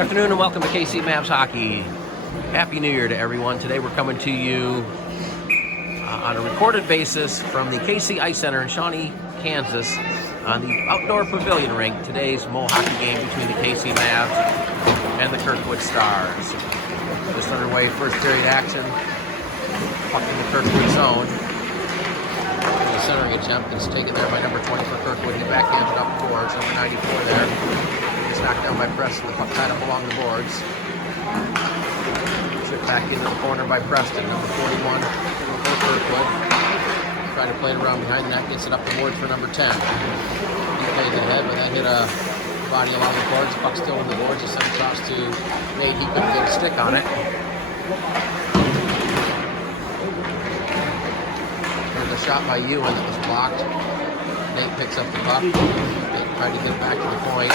afternoon and welcome to KC Mavs Hockey. Happy New Year to everyone. Today we're coming to you on a recorded basis from the KCIC Center in Shawnee, Kansas on the outdoor pavilion rink. Today's hockey game between the KC Mavs and the Kirkwood Stars. Just underway, first period action. Puck in the Kirkwood zone. The centering attempt is taken there by number 20 for Kirkwood. He backhands it up the boards. Number 94 there. Gets knocked down by Preston. The puck tied up along the boards. Shipped back into the corner by Preston. Number 41 for Kirkwood. Trying to play it around behind the net. Gets it up the boards for number 10. He plays it ahead, but that hit a body along the boards. Puck still on the boards. It's sent across to Nate. He couldn't get a stick on it. There's a shot by Ewan that was blocked. Nate picks up the puck. Nate tried to get back to the point.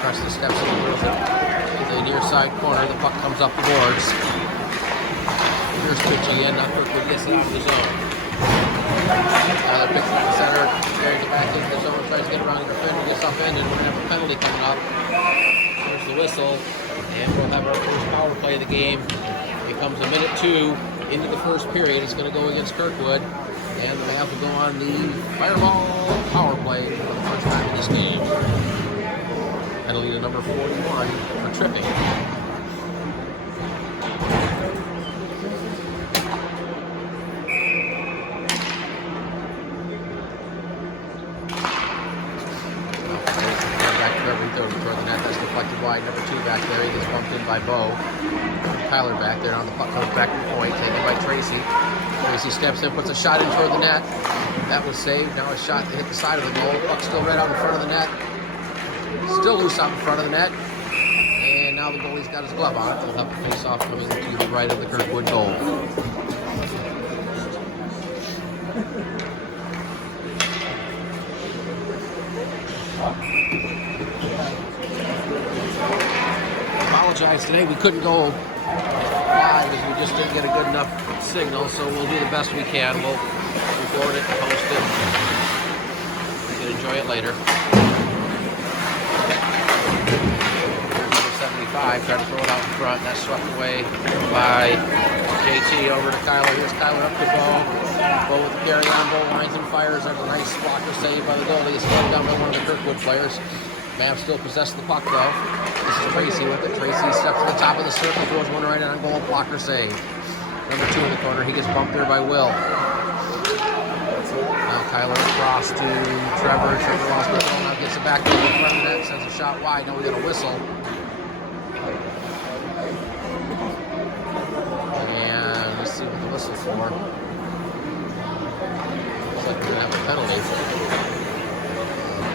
Preston steps in a little bit to the near side corner. The puck comes up the boards. Here's pitching in. Now Kirkwood gets it out of the zone. Tyler picks up the center. Carries it back into the zone. Tries to get around the defender. Gets upended. We're going to have a penalty coming up. Here's the whistle. And we'll have our first power play of the game. It comes a minute 2 into the first period. It's going to go against Kirkwood. And the Mavs will go on the fireball power play for the first time in this game. Penalty to number 41 for tripping. Back to every throw toward the net. That's deflected wide. Number 2 back there. He gets bumped in by Bo. Tyler back there. On the puck comes back to point. Taken by Tracy. Tracy steps in, puts a shot in toward the net. That was saved. Now a shot to hit the side of the goal. Puck still right out in front of the net. Still loose out in front of the net. And now the goalie's got his glove on it. They'll have a face-off coming to the right of the Kirkwood goal. Apologize today. We couldn't go live as we just didn't get a good enough signal, so we'll do the best we can. We'll record it, post it. You can enjoy it later. Tried to throw it out in front. That's swept away by JT over to Kyler. Here's Kyler up to Bo. Bo with the carry on. Bo lines and fires. There's a nice blocker save by the goalie. It's slowed down by one of the Kirkwood players. Mavs still possess the puck though. This is Tracy with it. Tracy steps to the top of the circle, throws one right on goal. Blocker save. Number 2 in the corner. He gets bumped there by Will. Now Kyler across to Trevor. Trevor lost control. Now gets it back to the front of the net. Sends a shot wide. Now we got a whistle. And let's see what the whistle for. Looks like we're going to have a penalty.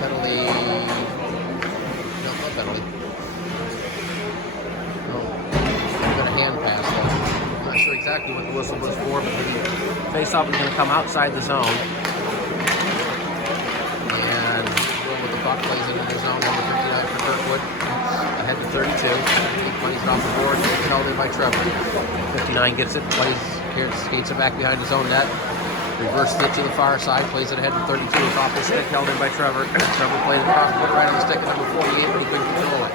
Penalty. No, no penalty. No. We've got a hand pass though. I'm not sure exactly what the whistle was for, but the face-off is going to come outside the zone. And with the puck plays into the zone. Number 59 for Kirkwood. Ahead to 32. Plays it off the board. Held in by Trevor. 59 gets it. Plays here. Skates it back behind his own net. Reverses it to the far side. Plays it ahead to 32. It's off the stick. Held in by Trevor. Trevor plays it across. Put it right on the stick of number 48, but he couldn't control it.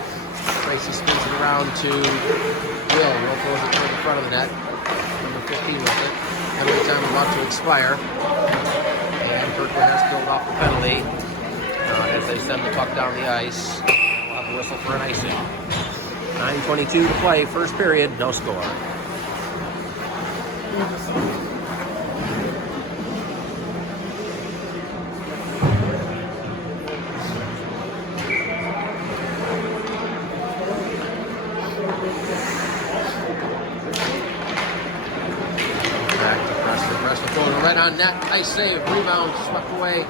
Tracy spins it around to Will. Will throws it toward the front of the net. Number 15 with it. Penalty time about to expire. And Kirkwood has filled off the penalty as they send the puck down the ice. We'll have a whistle for an icing. 9:22 to play, first period, no score. Back to Preston. Preston going right on net. Nice save. Rebound swept away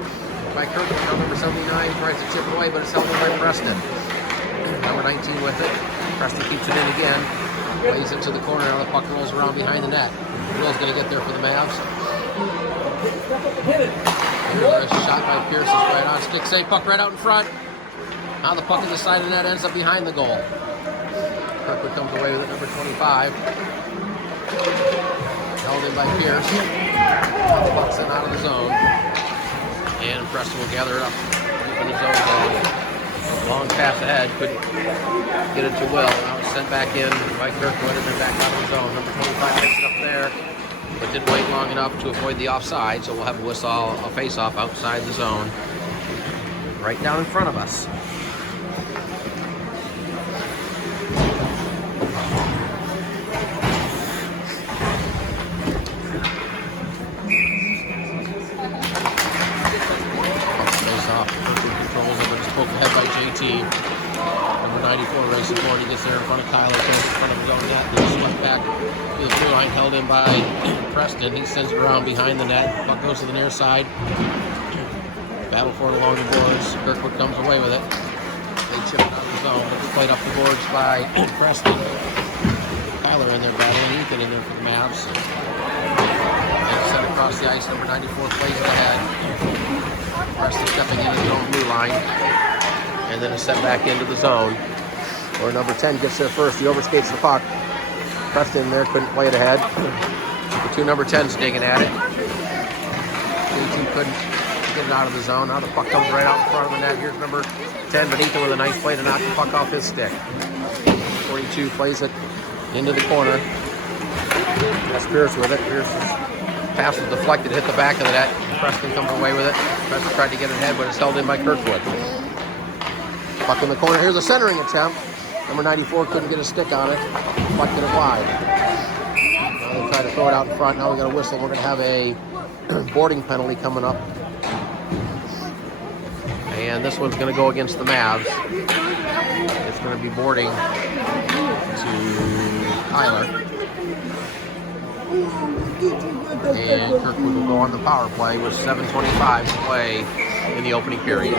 by Kirkwood. Now number 79 tries to chip away, but it's held in by Preston. Number 19 with it. Preston keeps it in again. Plays it to the corner. Now the puck rolls around behind the net. Will's going to get there for the Mavs. Here's a shot by Pierce. It's right on. Stick save. Puck right out in front. Now the puck in the side of the net ends up behind the goal. Kirkwood comes away with it. Number 25. Held in by Pierce. Now the puck's in out of the zone. And Preston will gather it up. Deep in his own zone. Long pass ahead, couldn't get it to Will. Now it's sent back in by Kirkwood and then back out of the zone. Number 25 picks it up there, but didn't wait long enough to avoid the offside, so we'll have a whistle, a face-off outside the zone, right down in front of us. Ahead by JT. Number 94 racing forward. He gets there in front of Kyler, goes in front of his own net. He's swept back to the blue line, held in by Preston. He sends it around behind the net. Puck goes to the near side. Battle for it along the boards. Kirkwood comes away with it. They chip it out of the zone. It's played up the boards by Preston. Kyler in there battling. Ethan in there for the Mavs. And sent across the ice. Number 94 plays it ahead. Preston stepping into his own blue line. And then it's sent back into the zone, where number 10 gets there first. He overskates the puck. Preston there couldn't play it ahead. The two number 10s digging at it. JT couldn't get it out of the zone. Now the puck comes right out in front of the net. Here's number 10, Benito, with a nice play to knock the puck off his stick. 42 plays it into the corner. That's Pierce with it. Pierce's pass was deflected, hit the back of the net. Preston comes away with it. Preston tried to get it ahead, but it's held in by Kirkwood. Puck in the corner. Here's a centering attempt. Number 94 couldn't get a stick on it. Puck hit it wide. Now they try to throw it out in front. Now we got a whistle. We're going to have a boarding penalty coming up. And this one's going to go against the Mavs. It's going to be boarding to Tyler. And Kirkwood will go on the power play with 7:25 to play in the opening period.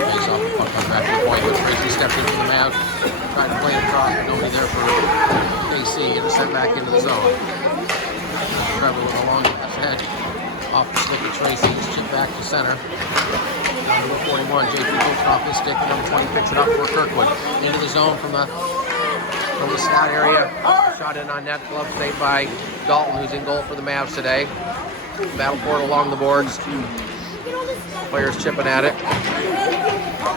Face off the puck, comes back to the point. Tracy steps into the Mavs, trying to play it across, but nobody there for KC, and it's sent back into the zone. Trevor with a long pass ahead, off the stick of Tracy, it's chipped back to center. Down to number 41, JP picks off his stick, number 20 picks it up for Kirkwood. Into the zone from the slot area. Shot in on net, glove saved by Dalton, who's in goal for the Mavs today. Battle for it along the boards. Players chipping at it.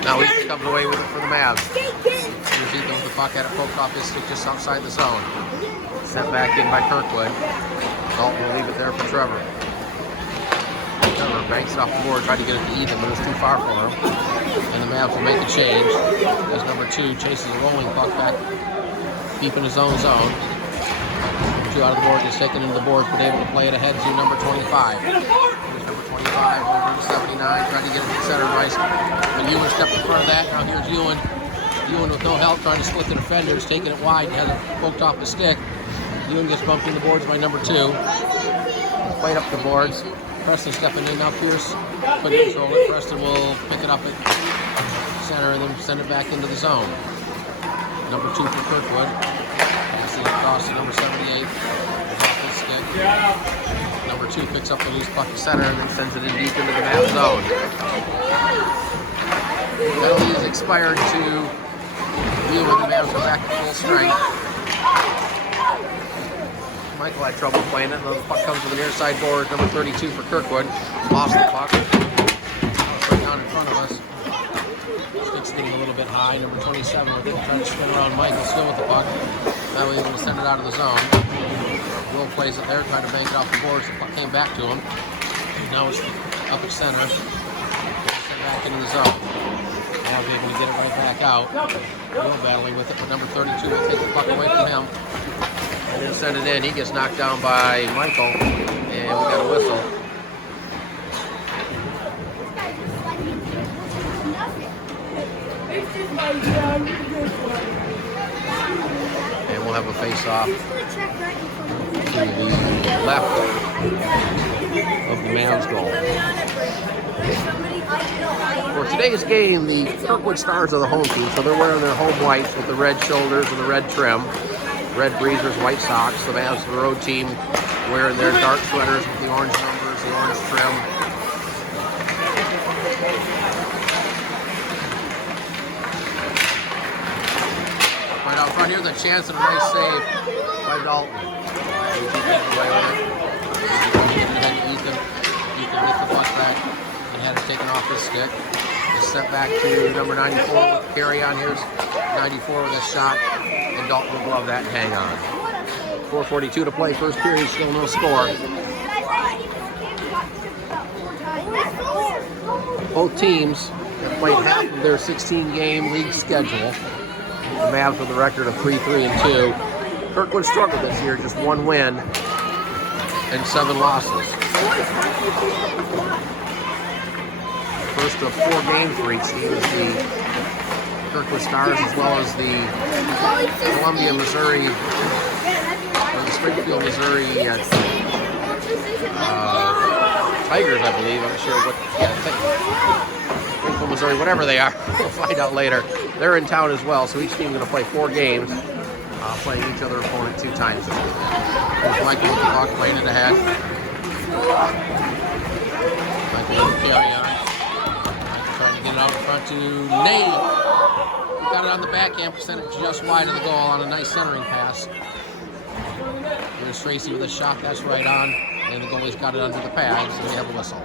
Now he comes away with it for the Mavs. Here's Ethan with the puck at it, poked off his stick just outside the zone. Sent back in by Kirkwood. Dalton will leave it there for Trevor. Trevor banks it off the board, tried to get it to Ethan, but it's too far for him. And the Mavs will make a change as number 2 chases a rolling puck back deep in his own zone. Number 2 out of the board, gets taken into the boards, but able to play it ahead to number 25. Here's number 25, over to 79, trying to get it to center ice. And Ewan stepped in front of that. Now here's Ewan. Ewan with no help, trying to split the defenders, taking it wide, has it poked off the stick. Ewan gets bumped in the boards by number 2. Played up the boards. Preston stepping in now. Pierce couldn't control it. Preston will pick it up at center and then send it back into the zone. Number 2 for Kirkwood. Passing across to number 78. Off his stick. Number 2 picks up the loose puck to center and then sends it in deep into the Mavs zone. Penalty is expired to deal with the Mavs go back to full strength. Michael had trouble playing it. The puck comes to the near side board. Number 32 for Kirkwood. Lost the puck. Right down in front of us. Stick's getting a little bit high. Number 27 with it. Trying to spin around Michael still with the puck. That way able to send it out of the zone. Will plays it there. Trying to bank it off the boards. The puck came back to him. Now it's up at center. Sent back into the zone. Now he's able to get it right back out. Will battling with it, but number 32 will take the puck away from him. And then send it in. He gets knocked down by Michael, and we got a whistle. And we'll have a face-off to the left of the Mavs goal. For today's game, the Kirkwood Stars are the home team, so they're wearing their home whites with the red shoulders and the red trim. Red breezers, white socks. The Mavs, the road team, wearing their dark sweaters with the orange numbers, the orange trim. Right out front here, the chance and a nice save by Dalton. Ethan gets the puck back and had it taken off his stick. It's sent back to number 94 with carry on. Here's 94 with a shot, and Dalton will glove that and hang on. 4:42 to play, first period, still no score. Both teams have played half of their 16-game league schedule. The Mavs with a record of 3-3-2. Kirkwood struggled this year, just one win and 7 losses. First of 4 games for each team is the Kirkwood Stars, as well as the Columbia, Missouri, or the Springfield, Missouri Tigers, I believe. I'm not sure what. Springfield, Missouri, whatever they are. We'll find out later. They're in town as well, so each team is going to play 4 games, playing each other opponent 2 times. There's Michael with the puck, playing it ahead. Michael with the carry on. Trying to get it out in front to Nate. Got it on the backhand, sent it just wide of the goal on a nice centering pass. Here's Tracy with a shot, that's right on. And the goalie's got it under the pad, so we have a whistle.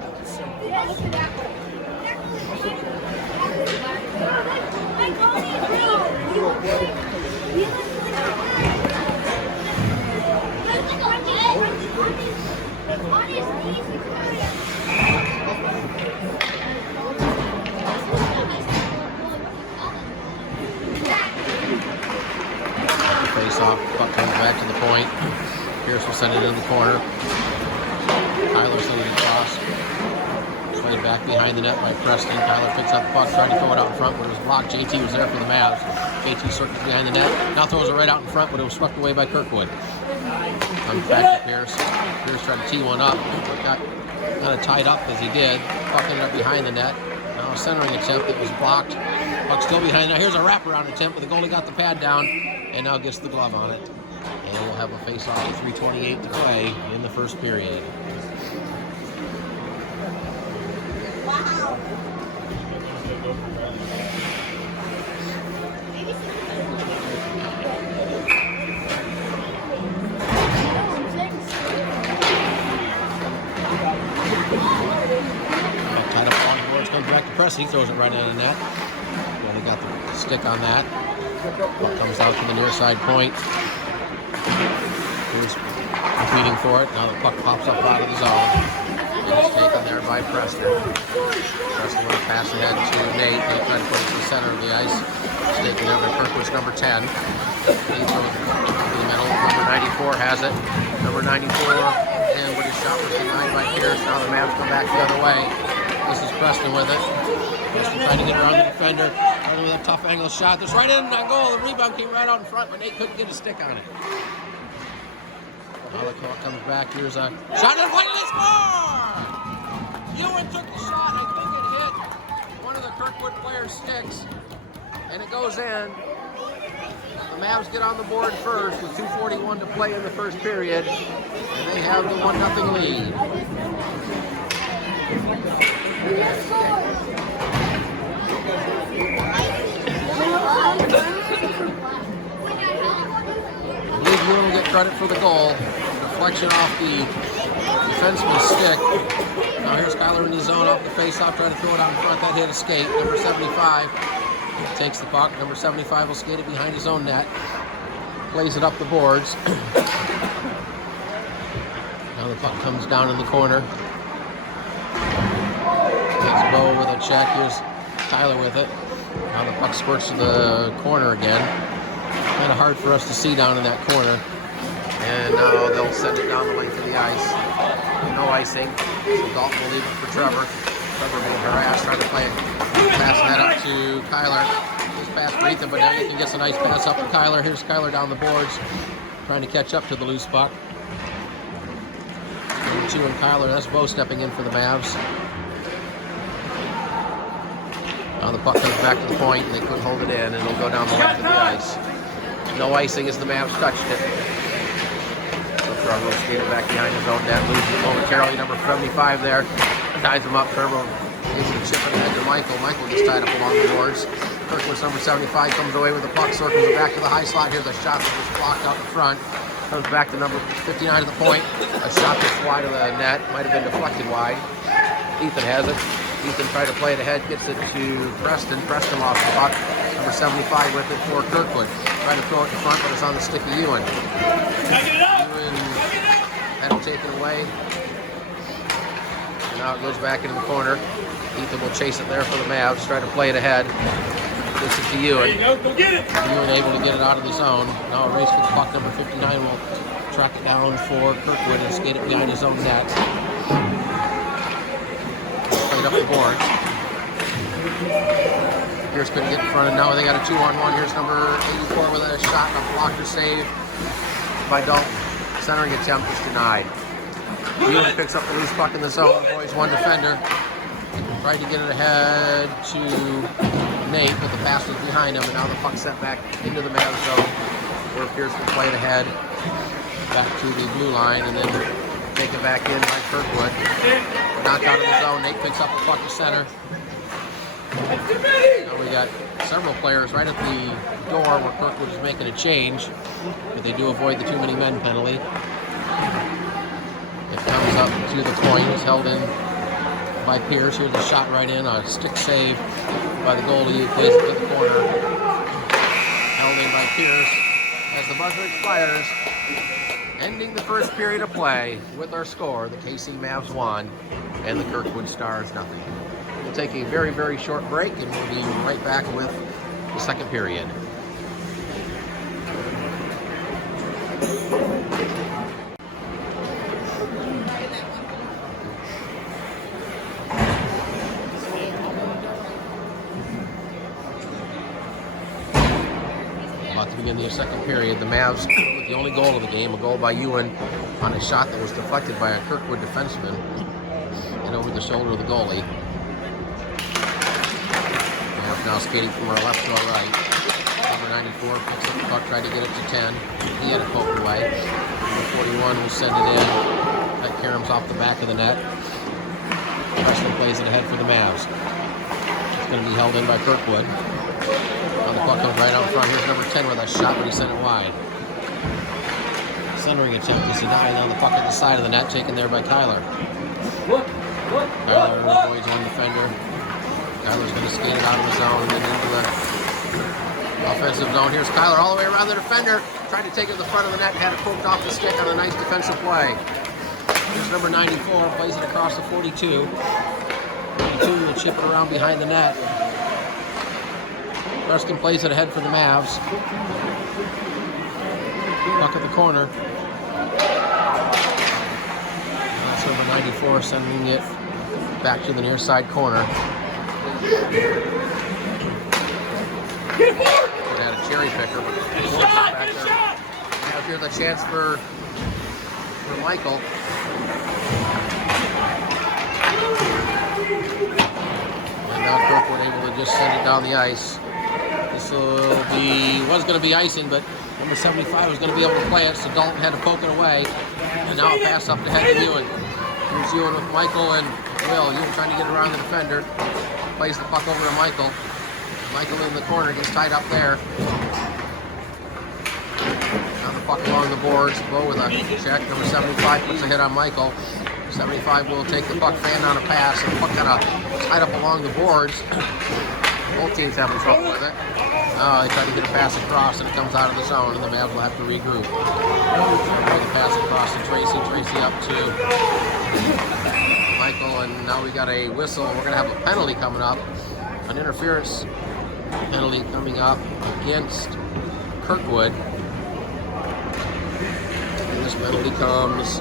Face off, puck comes back to the point. Pierce will send it in the corner. Tyler sending it across. Played back behind the net by Preston. Tyler picks up the puck, trying to throw it out in front, but it was blocked. JT was there for the Mavs. JT circles behind the net. Now throws it right out in front, but it was swept away by Kirkwood. Comes back to Pierce. Pierce tried to tee one up. Got kind of tied up as he did. Puck ended up behind the net. Now a centering attempt that was blocked. Puck still behind the net. Here's a wraparound attempt, but the goalie got the pad down and now gets the glove on it. And we'll have a face-off with 3:28 to play in the first period. Tied up on the boards, comes back to Preston. He throws it right into the net. He got the stick on that. Puck comes out to the near side point. Here's competing for it. Now the puck pops up out of the zone. It's taken there by Preston. Preston will pass ahead to Nate. Nate trying to put it to the center of the ice. It's taken there by Kirkwood's number 10. Nate throws it to the middle. Number 94 has it. Number 94, and with his shot was denied by Pierce. Now the Mavs come back the other way. This is Preston with it. Preston trying to get around the defender. Starting with a tough angle shot. That's right in on goal. The rebound came right out in front, but Nate couldn't get a stick on it. Now the call comes back. Here's a shot and point, and they score! Ewan took the shot. I think it hit one of the Kirkwood players' sticks, and it goes in. The Mavs get on the board first with 2:41 to play in the first period, and they have the 1-0 lead. I believe Ewan will get credit for the goal. Deflection off the defenseman's stick. Now here's Kyler in the zone off the face-off, trying to throw it out in front. That hit a skate. Number 75 takes the puck. Number 75 will skate it behind his own net. Plays it up the boards. Now the puck comes down in the corner. Takes Bo with a check. Here's Tyler with it. Now the puck squirts to the corner again. Kind of hard for us to see down in that corner. And now they'll send it down the length of the ice. No icing. So Dalton will leave it for Trevor. Trevor being harassed, trying to play it. Pass that up to Kyler. This pass for Ethan, but now Ethan gets a nice pass up to Kyler. Here's Kyler down the boards, trying to catch up to the loose puck. Number 2 and Kyler. That's Bo stepping in for the Mavs. Now the puck comes back to the point, and they couldn't hold it in, and it'll go down the length of the ice. No icing as the Mavs touched it. So Trevor will skate it back behind his own net, loses it momentarily. Number 75 there, ties him up. Trevor able to chip it ahead to Michael. Michael gets tied up along the boards. Kirkwood's number 75 comes away with the puck, circles it back to the high slot. Here's a shot that was blocked out in front. Comes back to number 59 at the point. A shot that's wide of the net. Might have been deflected wide. Ethan has it. Ethan tried to play it ahead. Gets it to Preston. Preston lost the puck. Number 75 with it for Kirkwood. Trying to throw it in front, but it's on the stick of Ewan. Ewan had it taken away. And now it goes back into the corner. Ethan will chase it there for the Mavs. Try to play it ahead. Gets it to Ewan. Go get it. Ewan able to get it out of the zone. Now a race for the puck. Number 59 will track it down for Kirkwood and skate it behind his own net. Played up the boards. Pierce couldn't get in front of. Now they got a 2-on-1. Here's number 84 with a shot and a blocker save by Dalton. Centering attempt is denied. Ewan picks up the loose puck in the zone. Boys one defender. Tried to get it ahead to Nate, but the pass was behind him, and now the puck sent back into the Mavs zone, where Pierce will play it ahead back to the blue line, and then take it back in by Kirkwood. Knocked out of the zone. Nate picks up the puck to center. Now we got several players right at the door where Kirkwood is making a change, but they do avoid the too many men penalty. It comes up to the point. It's held in by Pierce. Here's a shot right in, a stick save by the goalie who plays it to the corner. Held in by Pierce as the buzzer expires, ending the first period of play with our score, the KC Mavs 1 and the Kirkwood Stars 0. We'll take a very, very short break and we'll be right back with the second period. About to begin the second period. The Mavs with the only goal of the game, a goal by Ewan on a shot that was deflected by a Kirkwood defenseman and over the shoulder of the goalie. Mavs now skating from our left to our right. Number 94 picks up the puck, tried to get it to 10. He had it poked away. Number 41 will send it in. That caroms off the back of the net. Preston plays it ahead for the Mavs. It's going to be held in by Kirkwood. Now the puck comes right out front. Here's number 10 with a shot, but he sent it wide. Centering attempt is denied on the puck at the side of the net, taken there by Kyler. Kyler avoids one defender. Kyler's going to skate it out of the zone and then into the offensive zone. Here's Kyler all the way around the defender. Tried to take it to the front of the net, had it poked off the stick on a nice defensive play. Here's number 94, plays it across the 42. 42 will chip it around behind the net. Preston plays it ahead for the Mavs. Puck at the corner. That's number 94 sending it back to the near side corner. Get forward! They had a cherry picker, but back there. Now here's a chance for Michael. And now Kirkwood able to just send it down the ice. This was going to be icing, but number 75 was going to be able to play it, so Dalton had to poke it away. And now a pass up to head to Ewan. Here's Ewan with Michael and Will. Ewan trying to get around the defender. Plays the puck over to Michael. Michael in the corner, gets tied up there. Now the puck along the boards. Bo with a check. Number 75 puts a hit on Michael. 75 will take the puck, fan on a pass, and the puck kind of tied up along the boards. Both teams having trouble with it. They try to get a pass across, and it comes out of the zone, and the Mavs will have to regroup. The pass across to Tracy. Tracy up to Michael, and now we got a whistle. We're going to have a penalty coming up. An interference penalty coming up against Kirkwood. And this penalty comes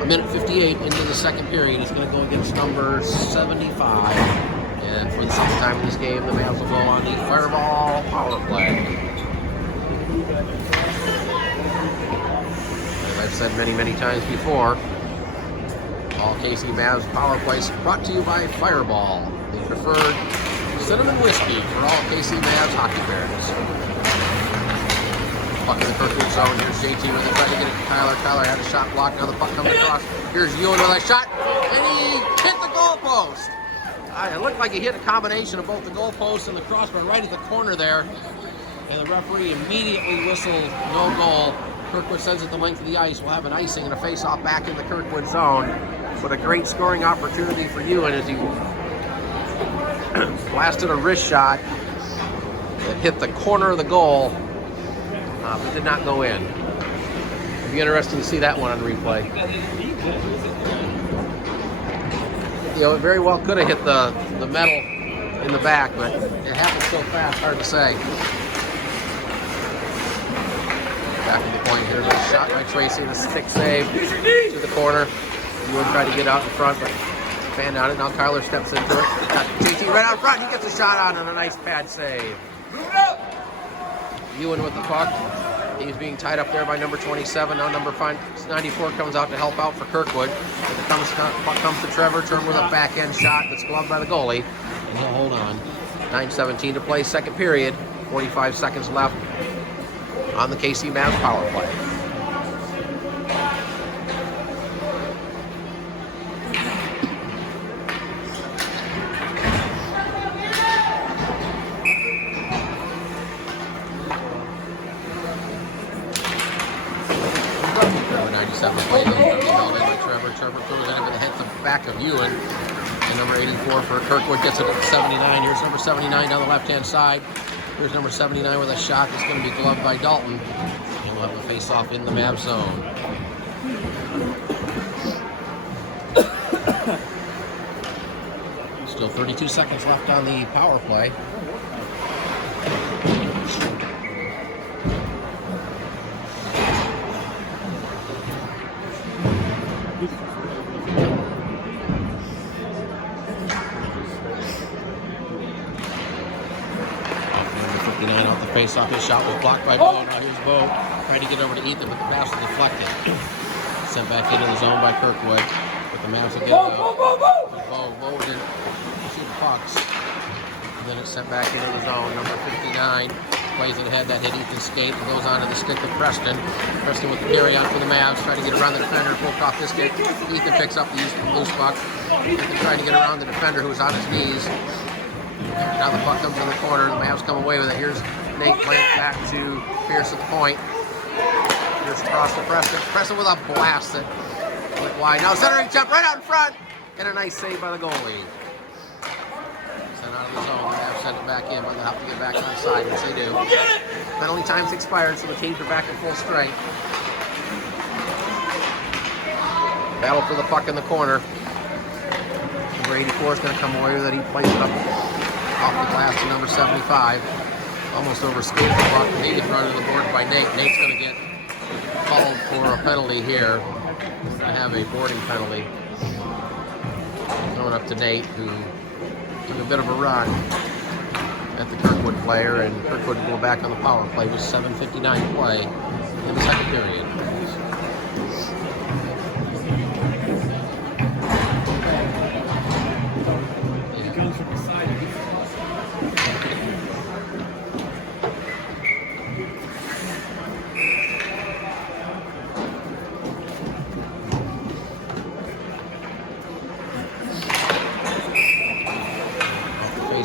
a minute 58 into the second period. It's going to go against number 75. And for the second time in this game, the Mavs will go on the Fireball power play. As I've said many, many times before, all KC Mavs power plays brought to you by Fireball, the preferred cinnamon whiskey for all KC Mavs hockey fans. Puck in the Kirkwood zone. Here's JT with it, trying to get it to Kyler. Kyler had a shot blocked. Now the puck comes across. Here's Ewan with a shot, and he hit the goalpost. It looked like he hit a combination of both the goalpost and the crossbar right at the corner there. And the referee immediately whistled no goal Kirkwood sends it the length of the ice. We'll have an icing and a face-off back in the Kirkwood zone. But a great scoring opportunity for Ewan as he blasted a wrist shot that hit the corner of the goal, but did not go in. It'll be interesting to see that one on replay. You know, it very well could have hit the metal in the back, but it happened so fast, hard to say. Back in the point here, a shot by Tracy, the stick save to the corner. Ewan tried to get out in front, but fanned on it. Now Kyler steps into it. Got JT right out front. He gets a shot on and a nice pad save. Ewan with the puck. He's being tied up there by number 27. Now number 94 comes out to help out for Kirkwood. Puck comes to Trevor. Trevor with a backhand shot that's gloved by the goalie. And he'll hold on. 9:17 to play, second period. 45 seconds left on the KC Mavs power play. Trevor throws it over the head to the back of Ewan. And number 84 for Kirkwood gets it at 79. Here's number 79 down the left-hand side. Here's number 79 with a shot that's going to be gloved by Dalton. And we'll have a face-off in the Mavs zone. Still 32 seconds left on the power play. Face-off, his shot was blocked by Bo. Now here's Bo trying to get over to Ethan, but the pass was deflected. Sent back into the zone by Kirkwood. But the Mavs again. Bo didn't shoot pucks. And then it's sent back into the zone. Number 59 plays it ahead. That hit Ethan's skate and goes on to the stick of Preston. Preston with the carry out for the Mavs, trying to get around the defender, poked off the stick. Ethan picks up the loose puck. Ethan trying to get around the defender who's on his knees. Now the puck comes in the corner. The Mavs come away with it. Here's Nate playing back to Pierce at the point. Here's across to Preston. Preston with a blast that went wide. Now centering jump right out in front. And a nice save by the goalie. Sent out of the zone. The Mavs sent it back in, but they'll have to get back on the side, which they do. Penalty time's expired, so the teams are back in full strength. Battle for the puck in the corner. Number 84 is going to come away with it. He plays it up off the glass to number 75. Almost overskated the puck. He gets run to the board by Nate. Nate's going to get called for a penalty here. We're going to have a boarding penalty going up to Nate, who took a bit of a run at the Kirkwood player, and Kirkwood will go back on the power play with 7:59 to play in the second period.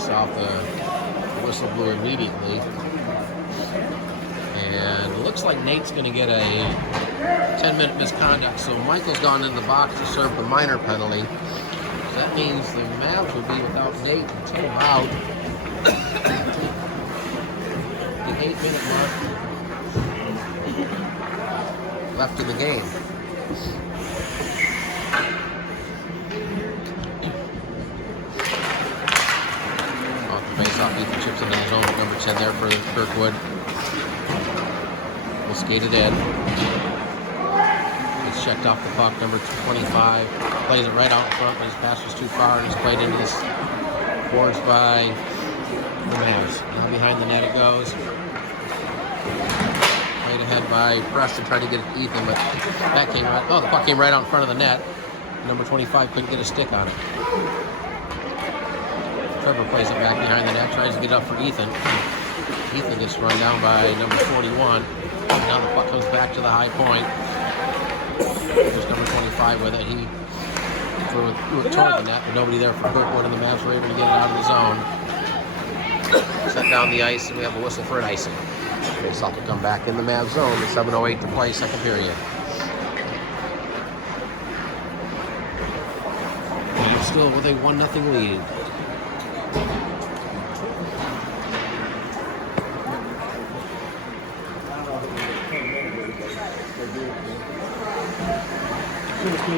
Off the whistle blew immediately, and it looks like Nate's going to get a 10-minute misconduct, so Michael's gone in the box to serve the minor penalty. That means the Mavs will be without Nate until about the 8-minute mark left in the game. Face-off, Ethan chips into the zone with number 10 there for Kirkwood. We'll skate it in. He's checked off the puck, number 25. Plays it right out in front, but his pass was too far, and he's played into this boards by the Mavs. Now behind the net it goes. Played ahead by Preston, trying to get it to Ethan, but that came right. Oh, the puck came right out in front of the net. Number 25 couldn't get a stick on it. Trevor plays it back behind the net, tries to get up for Ethan. Ethan gets run down by number 41. Now the puck comes back to the high point. There's number 25 with it. He threw it toward the net, but nobody there for Kirkwood, and the Mavs were able to get it out of the zone. Set down the ice, and we have a whistle for an icing. Face-off will come back in the Mavs zone with 7:08 to play, second period. And still with a 1-0 lead.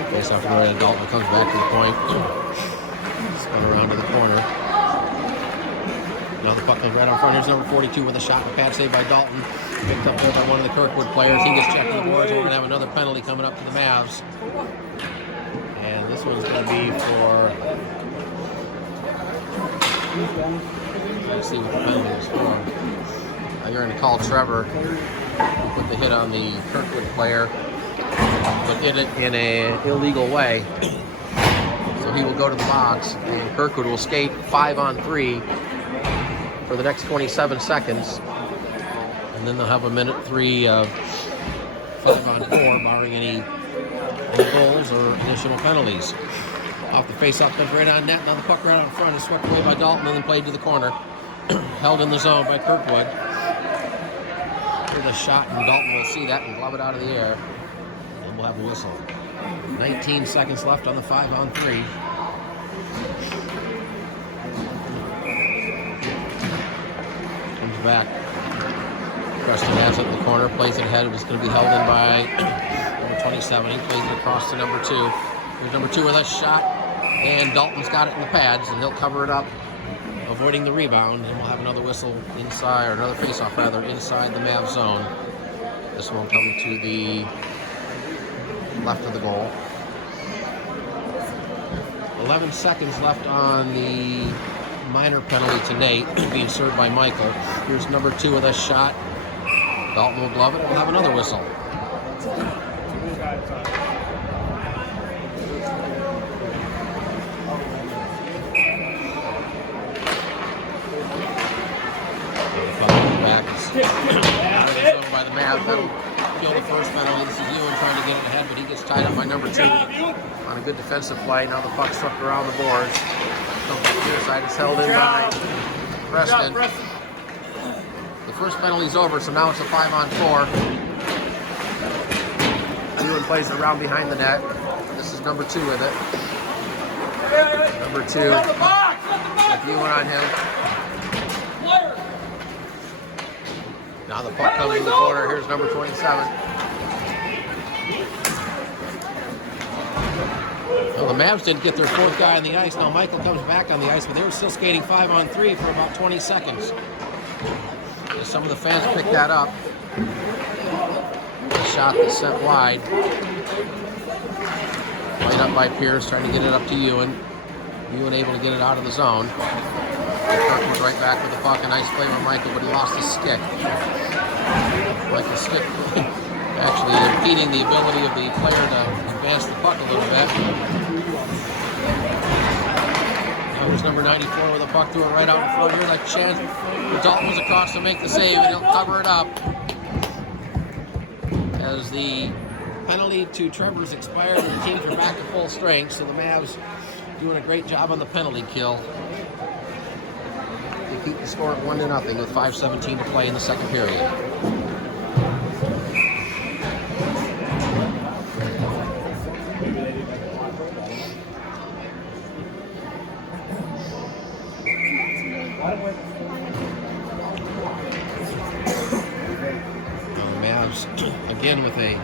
Face-off to Ryan Dalton comes back to the point. Spun around to the corner. Now the puck comes right on front. Here's number 42 with a shot and pad saved by Dalton. Picked up there by one of the Kirkwood players. He gets checked on the boards. We're going to have another penalty coming up to the Mavs. And this one's going to be for... Let's see what the penalty is for. You're going to call Trevor, who put the hit on the Kirkwood player, but did it in an illegal way. So he will go to the box, and Kirkwood will skate 5-on-3 for the next 27 seconds. And then they'll have a minute 3 of 5-on-4, barring any goals or additional penalties. Off the face-off comes right on net. Now the puck right out in front is swept away by Dalton and then played to the corner. Held in the zone by Kirkwood. Here's a shot, and Dalton will see that and glove it out of the air. And we'll have a whistle. 19 seconds left on the 5-on-3. Comes back. Preston has it in the corner, plays it ahead. It was going to be held in by number 27. He plays it across to number 2. Here's number 2 with a shot, and Dalton's got it in the pads, and he'll cover it up, avoiding the rebound, and we'll have another whistle inside, or another face-off rather, inside the Mavs zone. This one will come to the left of the goal. 11 seconds left on the minor penalty to Nate, being served by Michael. Here's number 2 with a shot. Dalton will glove it, and we'll have another whistle. By the Mavs, that'll kill the first penalty. This is Ewan trying to get it ahead, but he gets tied up by number 2 on a good defensive play. Now the puck swept around the boards. Comes to the near side. It's held in by Preston. The first penalty's over, so now it's a 5-on-4. Ewan plays it around behind the net. This is number 2 with it. Number 2 with Ewan on him. Now the puck comes in the corner. Here's number 27. Well, the Mavs didn't get their 4th guy on the ice. Now Michael comes back on the ice, but they were still skating 5-on-3 for about 20 seconds. And some of the fans picked that up. The shot that's sent wide. Played up by Pierce, trying to get it up to Ewan. Ewan able to get it out of the zone. Kirkwood right back with the puck. A nice play by Michael, but he lost his stick. Michael's stick actually impeding the ability of the player to advance the puck a little bit. Now here's number 94 with the puck through it right out in front. Here's a chance. Dalton was across to make the save, and he'll cover it up. As the penalty to Trevor's expired, and the teams are back to full strength, so the Mavs doing a great job on the penalty kill. Keep the score at 1-0 with 5:17 to play in the second period. Mavs again with a...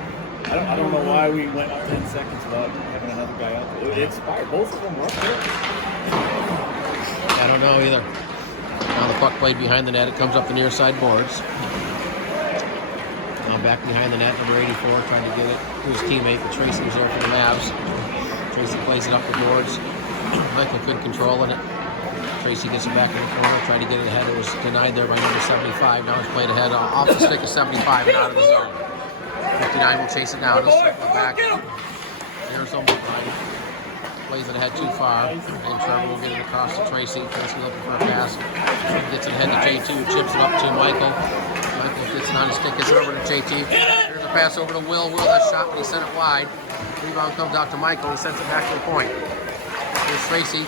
I don't know why we went 10 seconds without having another guy out there. It expired. Both of them were up there. I don't know either. Now the puck played behind the net. It comes up the near side boards. Now back behind the net, number 84 trying to get it to his teammate. But Tracy was there for the Mavs. Tracy plays it up the boards. Michael couldn't control it. Tracy gets it back in the corner, tried to get it ahead. It was denied there by number 75. Now it's played ahead off the stick of 75 and out of the zone. 59 will chase it down. He'll circle it back. There's almost behind. Plays it ahead too far, and Trevor will get it across to Tracy. Tracy looking for a pass. Gets it ahead to JT, who chips it up to Michael. Michael gets it on his stick, gets it over to JT. Here's a pass over to Will. Will has shot, but he sent it wide. Rebound comes out to Michael. He sends it back to the point. Here's Tracy.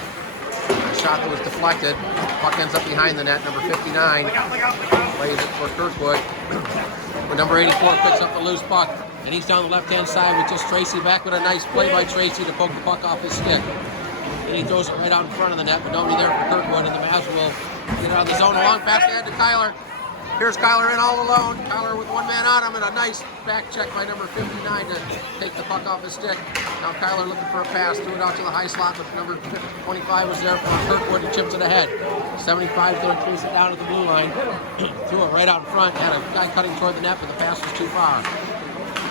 A shot that was deflected. Puck ends up behind the net. Number 59 plays it for Kirkwood. But number 84 picks up the loose puck. And he's down the left-hand side with just Tracy back with a nice play by Tracy to poke the puck off his stick. And he throws it right out in front of the net, but nobody there for Kirkwood, and the Mavs will get out of the zone. A long pass ahead to Kyler. Here's Kyler in all alone. Kyler with one man on him, and a nice back check by number 59 to take the puck off his stick. Now Kyler looking for a pass, threw it out to the high slot, but number 25 was there for Kirkwood and chips it ahead. 75 is going to cruise it down to the blue line. Threw it right out in front. Had a guy cutting toward the net, but the pass was too far.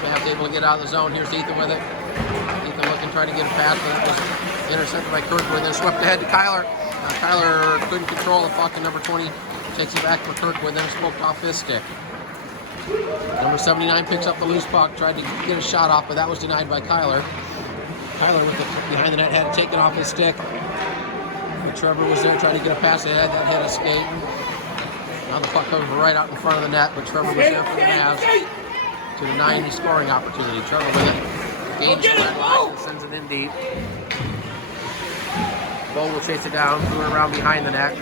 Mavs able to get out of the zone. Here's Ethan with it. Ethan looking, trying to get a pass, but it was intercepted by Kirkwood, then swept ahead to Kyler. Now Kyler couldn't control the puck, and number 20 takes it back for Kirkwood, then smoked off his stick. Number 79 picks up the loose puck, tried to get a shot off, but that was denied by Kyler. Kyler with the behind the net had to take it off his stick. And Trevor was there trying to get a pass ahead, that had escaped. Now the puck comes right out in front of the net, but Trevor was there for the Mavs to deny any scoring opportunity. Trevor with it. Gains spread wide and sends it in deep. Bo will chase it down, threw it around behind the net.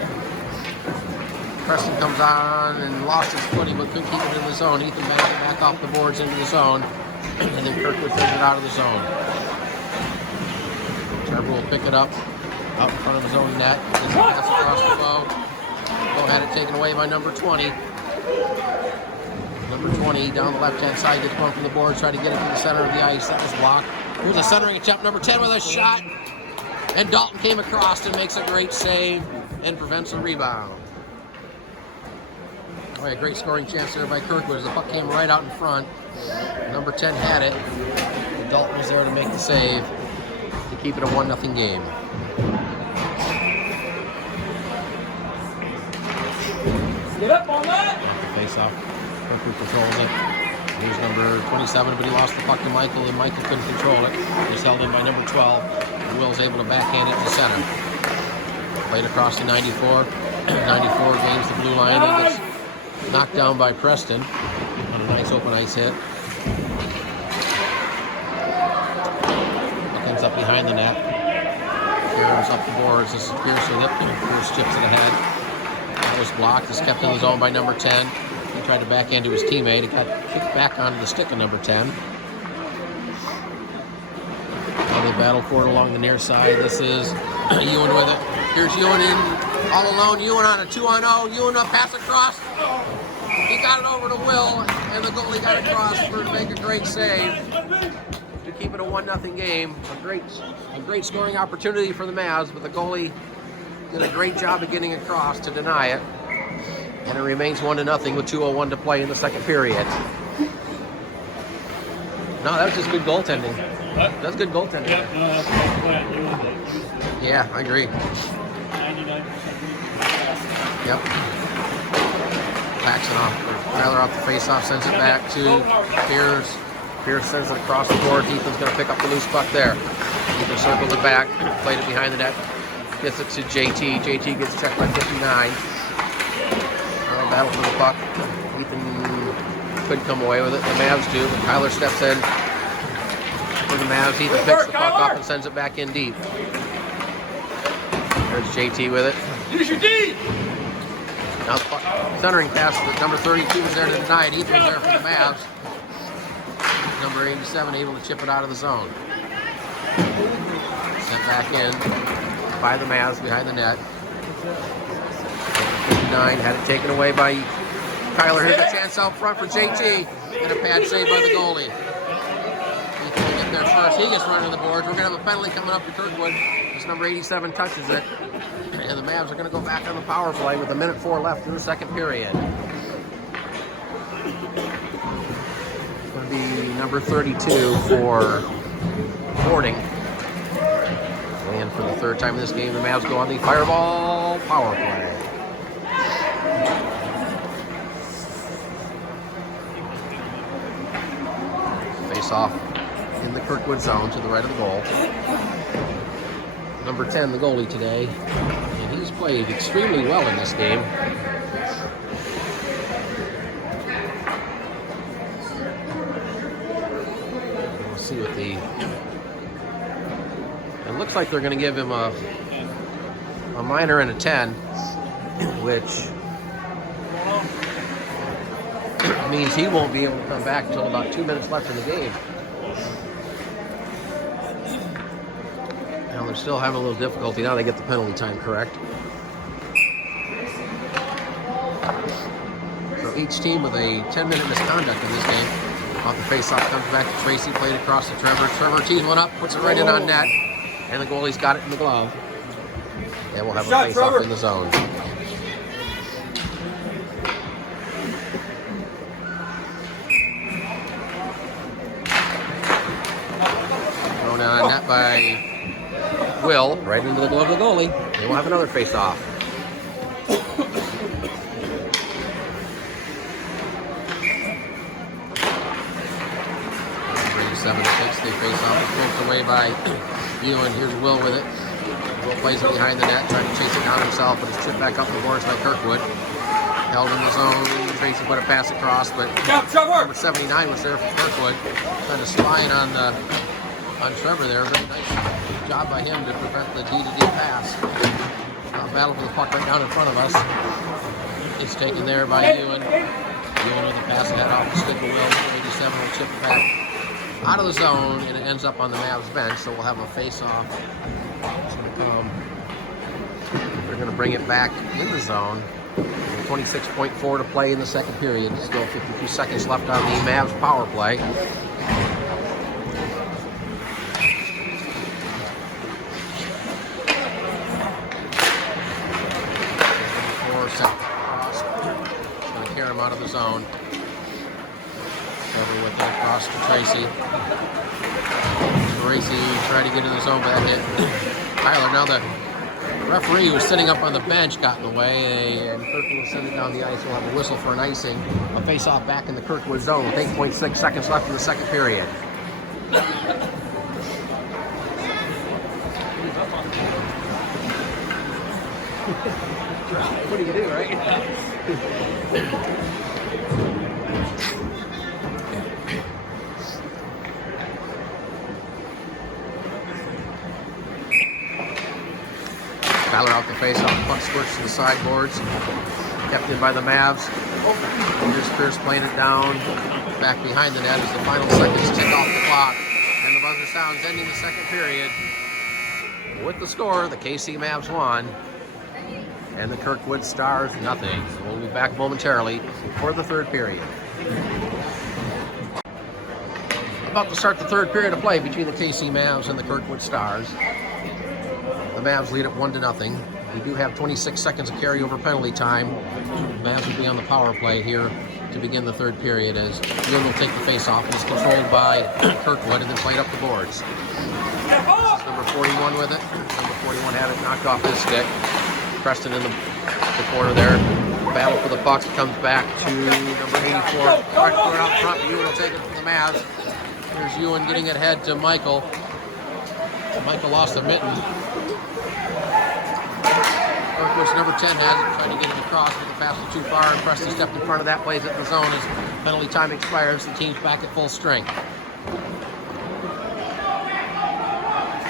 Preston comes on and lost his footing, but couldn't keep it in the zone. Ethan back off the boards into the zone, and then Kirkwood sends it out of the zone. Trevor will pick it up out in front of his own net. This pass across the Bo. Bo had it taken away by number 20. Number 20 down the left-hand side, gets one from the board, tried to get it to the center of the ice. That was blocked. Here's a centering attempt. Number 10 with a shot. And Dalton came across and makes a great save and prevents a rebound. Oh, a great scoring chance there by Kirkwood as the puck came right out in front. Number 10 had it. And Dalton was there to make the save to keep it a 1-0 game. Get up on that! Face-off. Kirkwood controls it. Here's number 27, but he lost the puck to Michael, and Michael couldn't control it. It was held in by number 12. And Will's able to backhand it to center. Played across to 94. 94 gains the blue line and gets knocked down by Preston on a nice open ice hit. It comes up behind the net. Pierce up the boards. This is Pierce with it. Pierce chips it ahead. That was blocked. It's kept in the zone by number 10. He tried to backhand to his teammate. He got kicked back onto the stick of number 10. Now they battle for it along the near side. This is Ewan with it. Here's Ewan in all alone. Ewan on a 2-on-0. Ewan a pass across. He got it over to Will, and the goalie got across to make a great save to keep it a 1-0 game. A great scoring opportunity for the Mavs, but the goalie did a great job of getting across to deny it. And it remains 1-0 with 2:01 to play in the second period. No, that was just good goaltending. What? That's good goaltending. Yeah, no, that's the point. Yeah, I agree. 99%. Yep. Paxson off. Tyler off the face-off, sends it back to Pierce. Pierce sends it across the board. Ethan's going to pick up the loose puck there. Ethan circles it back, played it behind the net. Gets it to JT. JT gets checked by 59. Battle for the puck. Ethan couldn't come away with it. The Mavs do, but Kyler steps in for the Mavs. Ethan picks the puck up and sends it back in deep. There's JT with it. Use your D! Now the centering pass with number 32 was there to deny it. Ethan was there for the Mavs. Number 87 able to chip it out of the zone. Sent back in by the Mavs behind the net. 59 had it taken away by Kyler. Here's a chance out front for JT. And a pad save by the goalie. Ethan will get there first. He gets running the boards. We're going to have a penalty coming up to Kirkwood. This number 87 touches it. And the Mavs are going to go back on the power play with 1:04 left in the second period. It's going to be number 32 for Fording. And for the third time in this game, the Mavs go on the Fireball power play. Face off in the Kirkwood zone to the right of the goal. Number 10, the goalie today. And he's played extremely well in this game. We'll see what the... It looks like they're going to give him a a minor and a 10, which means he won't be able to come back until about 2 minutes left in the game. Now they're still having a little difficulty. Now they get the penalty time correct. So each team with a 10-minute misconduct in this game. Off the face-off, comes back to Tracy, played across to Trevor. Trevor tees one up, puts it right in on net, and the goalie's got it in the glove. And we'll have a face-off in the zone. Thrown down on net by Will, right into the glove of the goalie. They will have another face-off. 7-6, they face off, it's poked away by Ewan. Here's Will with it. Will plays it behind the net, trying to chase it down himself, but it's tripped back up the boards by Kirkwood. Held in the zone, Tracy put a pass across, but number 79 was there for Kirkwood. Kind of spying on Trevor there. Very nice job by him to prevent the D-to-D pass. Battle for the puck right down in front of us. It's taken there by Ewan. Ewan with the pass ahead off the stick of Will. 87 will chip it back out of the zone, and it ends up on the Mavs bench, so we'll have a face-off. They're going to bring it back in the zone. 26.4 to play in the second period. Still 52 seconds left on the Mavs power play. Going to carry him out of the zone. Over with that cross to Tracy. Tracy tried to get in the zone, but that hit Tyler. Now the referee who was sitting up on the bench got in the way, and Kirkwood was sending down the ice. We'll have a whistle for an icing. A face-off back in the Kirkwood zone with 8.6 seconds left in the second period. What do you do, right? Tyler out the face-off, puck squirts to the sideboards. Kept in by the Mavs. Here's Pierce playing it down. Back behind the net as the final seconds tick off the clock. And the buzzer sounds, ending the second period. With the score, the KC Mavs won. And the Kirkwood Stars, nothing. So we'll be back momentarily for the third period. About to start the third period of play between the KC Mavs and the Kirkwood Stars. The Mavs lead it 1-0. We do have 26 seconds of carryover penalty time. The Mavs will be on the power play here to begin the third period as Ewan will take the face-off. It's controlled by Kirkwood and then played up the boards. This is number 41 with it. Number 41 had it knocked off his stick. Preston in the corner there. Battle for the puck comes back to number 84. Trying to put it out front. Ewan will take it from the Mavs. Here's Ewan getting it ahead to Michael. Michael lost the mitten. Kirkwood's number 10 has it, trying to get it across, but the pass was too far, and Preston stepped in front of that, plays it in the zone as penalty time expires. The team's back at full strength.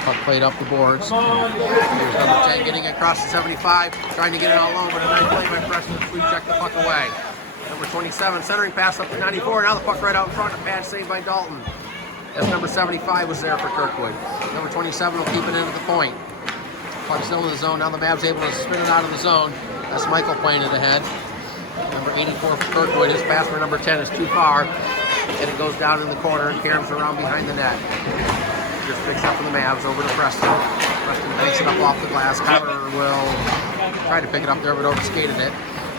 Puck played up the boards. Here's number 10 getting it across the 75, trying to get it all alone, but a nice play by Preston to check the puck away. Number 27 centering pass up to 94, now the puck right out in front, a pad saved by Dalton. As number 75 was there for Kirkwood. Number 27 will keep it in at the point. Puck still in the zone. Now the Mavs able to spin it out of the zone. That's Michael playing it ahead. Number 84 for Kirkwood. His pass for number 10 is too far. And it goes down in the corner and caroms around behind the net. Just picks up for the Mavs over to Preston. Preston banks it up off the glass. Kyler will try to pick it up there, but overskated it.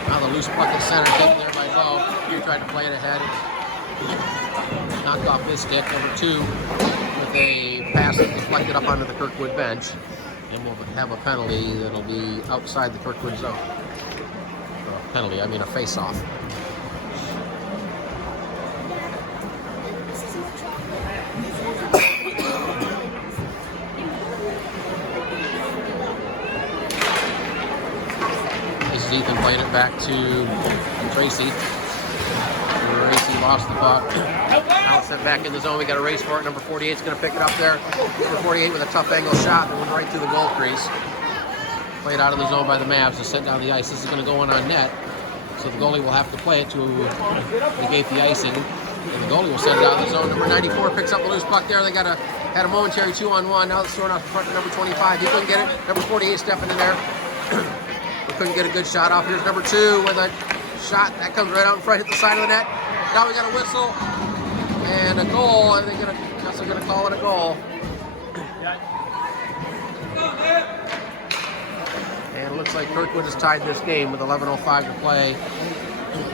Now the loose puck in center, taken there by Bo. He tried to play it ahead. Knocked off his stick. Number 2 with a pass that deflected up onto the Kirkwood bench. And we'll have a penalty that'll be outside the Kirkwood zone. Or a penalty, I mean a face-off. This is Ethan playing it back to Tracy. Tracy lost the puck. Now it's sent back in the zone. We got a race for it. Number 48 is going to pick it up there. Number 48 with a tough angle shot that went right through the goal crease. Played out of the zone by the Mavs. It's sent down the ice. This is going to go in on net. So the goalie will have to play it to negate the icing. And the goalie will send it out of the zone. Number 94 picks up the loose puck there. They had a momentary 2-on-1. Now it's thrown off the front to number 25. He couldn't get it. Number 48 stepping in there. He couldn't get a good shot off. Here's number 2 with a shot. That comes right out in front, hit the side of the net. Now we got a whistle and a goal. I think they're going to call it a goal. And it looks like Kirkwood has tied this game with 11:05 to play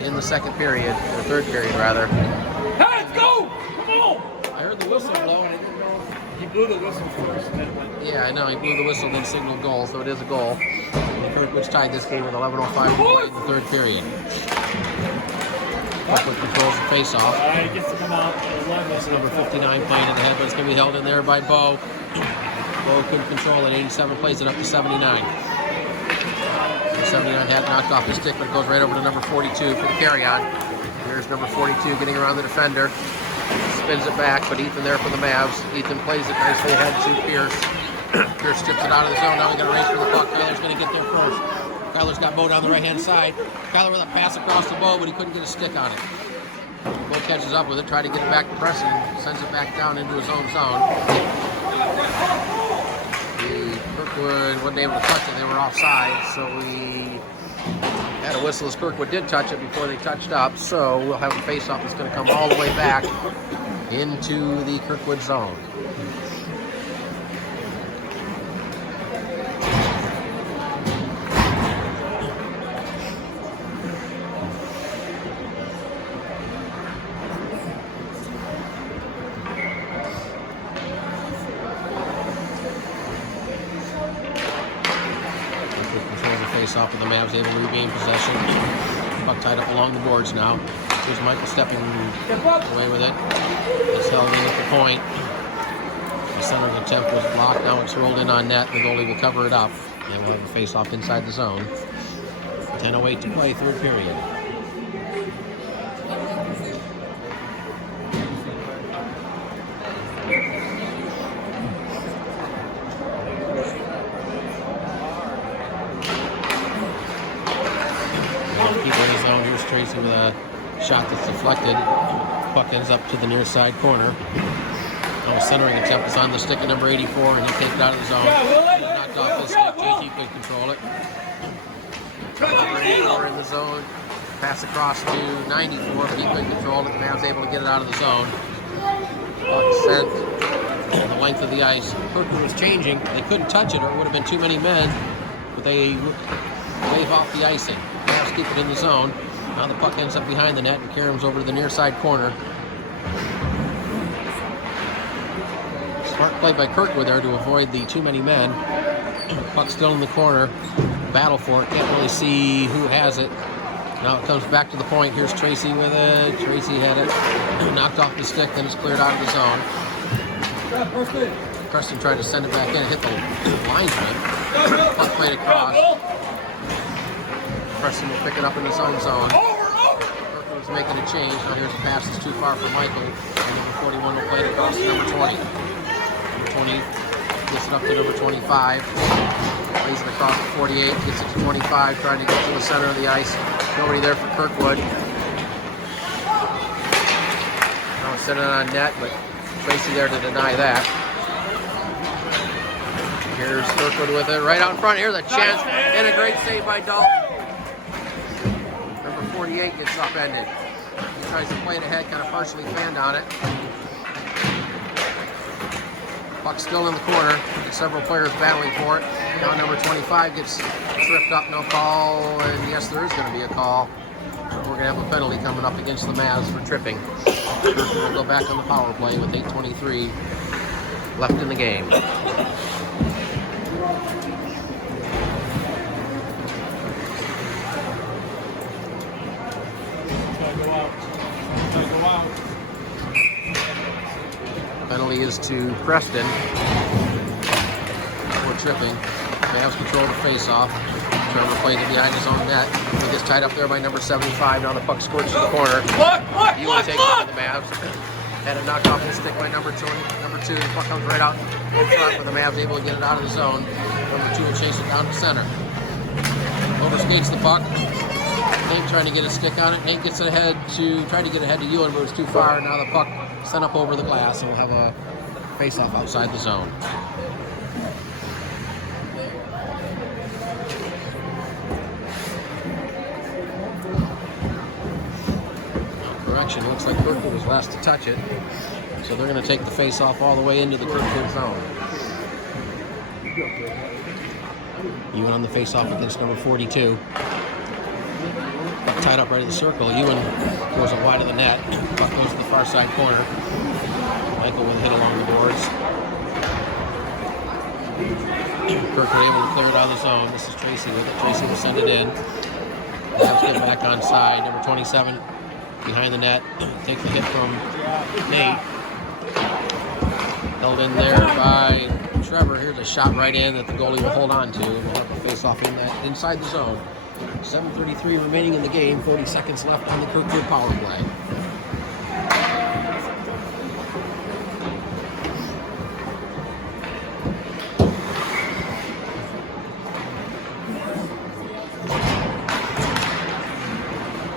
in the second period, or third period rather. Hey, let's go! Come on! I heard the whistle blow and I didn't know. He blew the whistle first and then went. Yeah, I know. He blew the whistle, then signaled goal, so it is a goal. Kirkwood's tied this game with 11:05 to play in the third period. Kirkwood controls the face-off. He gets to come out at 11. That's number 59 playing in the head, but it's going to be held in there by Bo. Bo couldn't control it. 87 plays it up to 79. 79 had knocked off his stick, but it goes right over to number 42 for the carry-on. Here's number 42 getting around the defender. Spins it back, but Ethan there for the Mavs. Ethan plays it nicely ahead to Pierce. Pierce strips it out of the zone. Now we got to race for the puck. Kyler's going to get there first. Kyler's got Bo down the right-hand side. Kyler with a pass across the Bo, but he couldn't get a stick on it. Bo catches up with it, tried to get it back to Preston, sends it back down into his own zone. Kirkwood wasn't able to touch it. They were offside, so we had a whistle as Kirkwood did touch it before they touched up. So we'll have a face-off that's going to come all the way back into the Kirkwood zone. Off of the Mavs, able to regain possession. Puck tied up along the boards now. Here's Michael stepping away with it. It's held in at the point. The center's attempt was blocked. Now it's rolled in on net. The goalie will cover it up. And we'll have a face-off inside the zone. 10:08 to play, third period. Tracy with a shot that's deflected. Puck ends up to the near side corner. Now centering attempt is on the stick of number 84, and he takes it out of the zone. Knocked off his stick. JT could control it. Number 84 in the zone. Pass across to 94, but he couldn't control it. The man's able to get it out of the zone. Puck sent the length of the ice. Kirkwood was changing. They couldn't touch it, or it would have been too many men, but they wave off the icing. Mavs keep it in the zone. Now the puck ends up behind the net and caroms over to the near side corner. Smart play by Kirkwood there to avoid the too many men. Puck still in the corner. Battle for it. Can't really see who has it. Now it comes back to the point. Here's Tracy with it. Tracy had it. Knocked off the stick, then it's cleared out of the zone. Preston tried to send it back in and hit the linesman. Puck played across. Preston will pick it up in his own zone. Kirkwood's making a change. Now here's a pass that's too far for Michael. And number 41 will play it across to number 20. Number 20 gets it up to number 25. Plays it across to 48. Gets it to 25. Trying to get to the center of the ice. Nobody there for Kirkwood. Now sending it on net, but Tracy there to deny that. Here's Kirkwood with it right out in front. Here's a chance and a great save by Dalton. 48 gets upended. He tries to play it ahead, kind of partially fanned on it. Puck still in the corner. Several players battling for it. Now number 25 gets tripped up, no call, and yes, there is going to be a call. We're going to have a penalty coming up against the Mavs for tripping. We'll go back on the power play with 8:23 left in the game. Penalty is to Preston for tripping. Mavs control the face-off. Trevor plays it behind his own net. He gets tied up there by number 75. Now the puck squirts to the corner. You will take it for the Mavs. Had it knocked off his stick by number two. The puck comes right out in front, but the Mavs able to get it out of the zone. Number 2 will chase it down to center. Overskates the puck. Nate trying to get a stick on it. Nate gets it ahead tried to get ahead to Ewan, but it was too far. Now the puck sent up over the glass, and we'll have a face-off outside the zone. Correction, looks like Kirkwood was last to touch it. So they're going to take the face-off all the way into the Kirkwood zone. Ewan on the face-off against number 42. Puck tied up right in the circle. Ewan throws it wide of the net. Puck goes to the far side corner. Michael with a hit along the boards. Kirkwood able to clear it out of the zone. This is Tracy with it. Tracy will send it in. Mavs get back on side. Number 27 behind the net. Takes the hit from Nate. Held in there by Trevor. Here's a shot right in that the goalie will hold on to. We'll have a face-off inside the zone. 7:33 remaining in the game. 40 seconds left on the Kirkwood power play.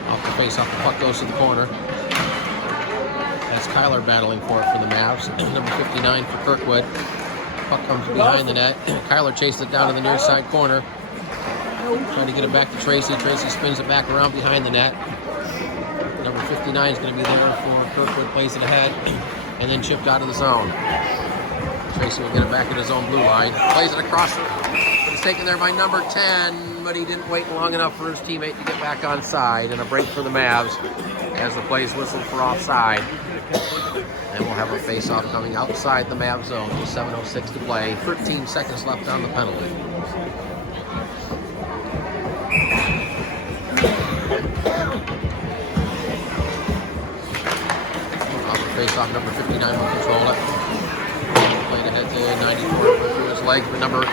Off the face-off, the puck goes to the corner. That's Kyler battling for it for the Mavs. Number 59 for Kirkwood. Puck comes behind the net. Kyler chased it down to the near side corner. Trying to get it back to Tracy. Tracy spins it back around behind the net. Number 59 is going to be there for Kirkwood. Plays it ahead and then chipped out of the zone. Tracy will get it back in his own blue line. Plays it across. It's taken there by number 10, but he didn't wait long enough for his teammate to get back on side. And a break for the Mavs as the play's whistled for offside. And we'll have a face-off coming outside the Mavs zone with 7:06 to play. 13 seconds left on the penalty. Off the face-off, number 59 will control it. Played ahead to 94 through his legs, but number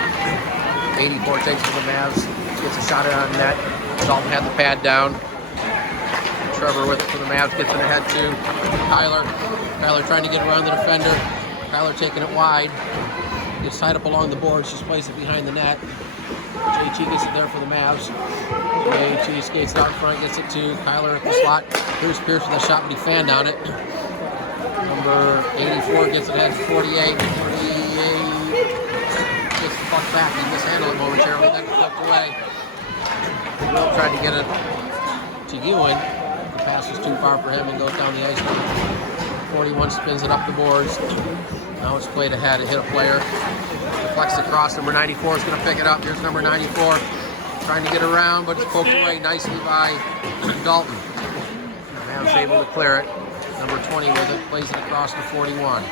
84 takes it to the Mavs. Gets a shot on net. Dalton had the pad down. Trevor with it for the Mavs, gets it ahead to Kyler. Kyler trying to get around the defender. Kyler taking it wide. Gets tied up along the boards, just plays it behind the net. JT gets it there for the Mavs. JT skates it out in front, gets it to Kyler at the slot. Here's Pierce with a shot, but he fanned on it. Number 84 gets it ahead to 48. 48 gets the puck back. He mishandled it momentarily, then flipped away. Will tried to get it to Ewan. The pass was too far for him and goes down the ice. 41 spins it up the boards. Now it's played ahead. It hit a player. Deflects across. Number 94 is going to pick it up. Here's number 94 trying to get around, but it's poked away nicely by Dalton. Mavs able to clear it. Number 20 with it. Plays it across to 41.